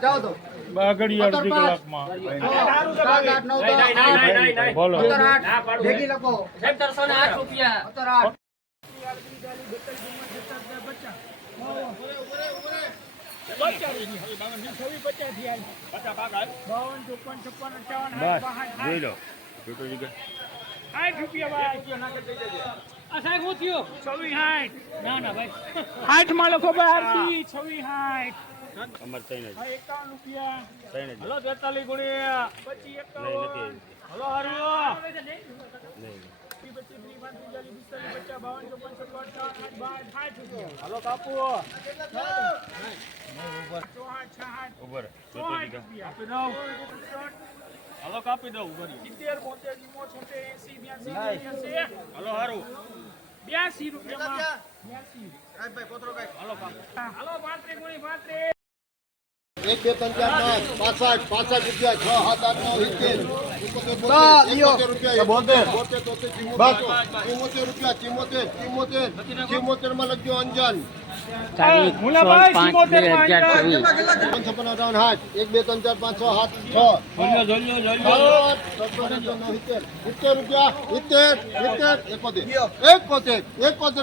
જાઓ તો બાગડી અડધી કલાકમાં બોલો ભેગી લખો 1708 રૂપિયા 60 માં લખો ભાઈ 56 અમાર 51 રૂપિયા 43 ગુણ્યા 25 હલો હરિયો હલો કાપુ હલો કાપી દઉં 70 હલો હારું 82 રૂપિયા હલો 35 ગુણી 35 1 2 3 4 5 65 રૂપિયા 6 7 8 9 70 માં લખજો અંજન 71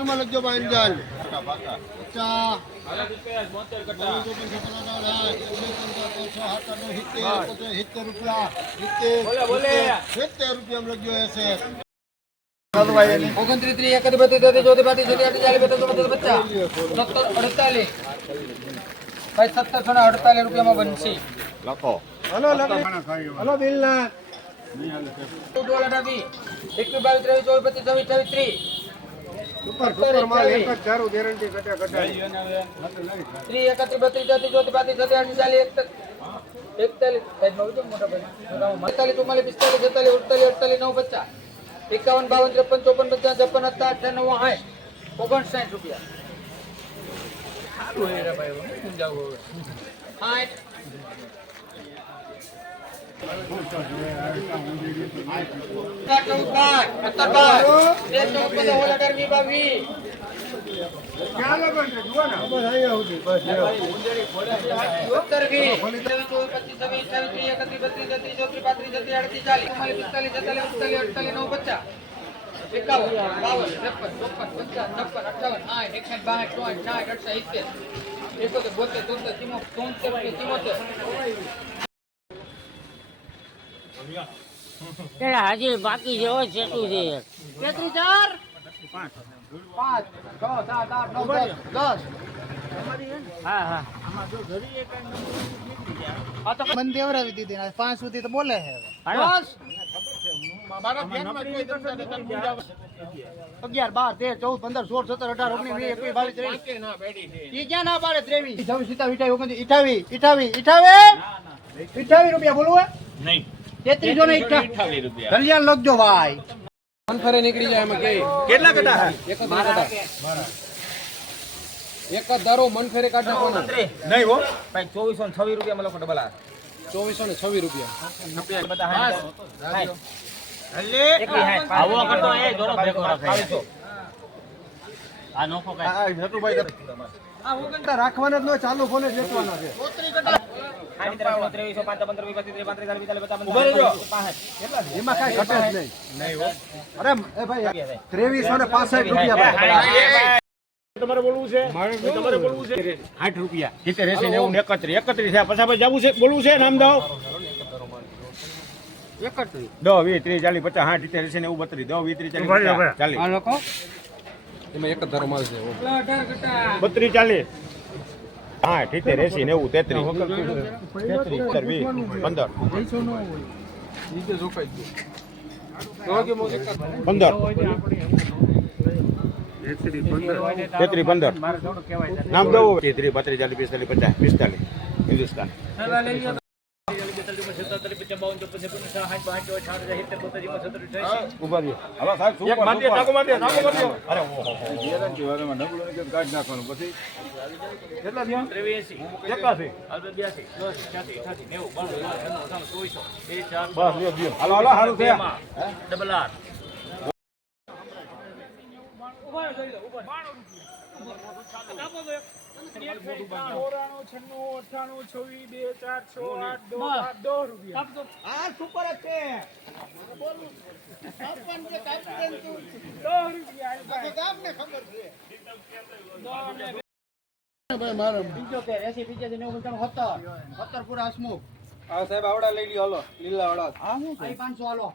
માં લખજો અંજન 1748 રૂપિયામાં બનશે લખો હલો બિલ ના 31 માલ એક જ ધારું ગેરંટી કટા 59 રૂપિયા હજી બાકી જેવો સેટું છે 5 દેવરાવી દીધી 5 સુધી તો બોલે છે 11 12 13 14 15 16 17 18 19 20 21 22 23 ક્યાં ના પાડે 23 28 રૂપિયા બોલવું નહીં 33 રૂપિયા કલ્યાણ લખજો ભાઈ મનફરે નીકળી જાય એમાં કે કેટલા કટા એક જ ધારો મનફરે કાઢ નાખવાનો નહીં હો ભાઈ 2426 રૂપિયા માં લખો ડબલ આ 2426 રૂપિયા બધા આવો કરતો એ જોરો બ્રેકો રાખે આ નોખો કાઈ આ નટુભાઈ આ ઓગંતા રાખવાના જ ન ચાલુ ફોને જ વેચવાના છે એમાં કાઈ ઘટે જ નહીં અરે એ ભાઈ 2365 રૂપિયા તમારે બોલવું છે તમારે બોલવું છે 8 રૂપિયા જીતે રહેશે ને 31 છે પછી ભાઈ જવું છે બોલવું છે નામ દો 31 10 20 30 40 50 60 જીતે રહેશે ને 32 10 20 30 40 આ લોકો એમાં એક જ ધર્મ આવશે 32 40 હા ઠીક રેસી 90 33 15 નીચે જોકાઈ ગયો 15 33 15 નામ દો 33 32 45 50 હિન્દુસ્તાન ઉભા રહ્યો હાલો સાહેબ એક માર દે ટાકો માર દે અરે ઓહો ગેરંટી વાળામાં નબળું કે કાઢ નાખવાનું પછી કેટલા થયા 83 81 બસ લ્યો દયો હાલો હાલો સારું થયા ડબલ આર પૂરા હસમુખ સાહેબ આવડા લઈ લ્યો, હાલો લીલા આવડા. 500 હાલો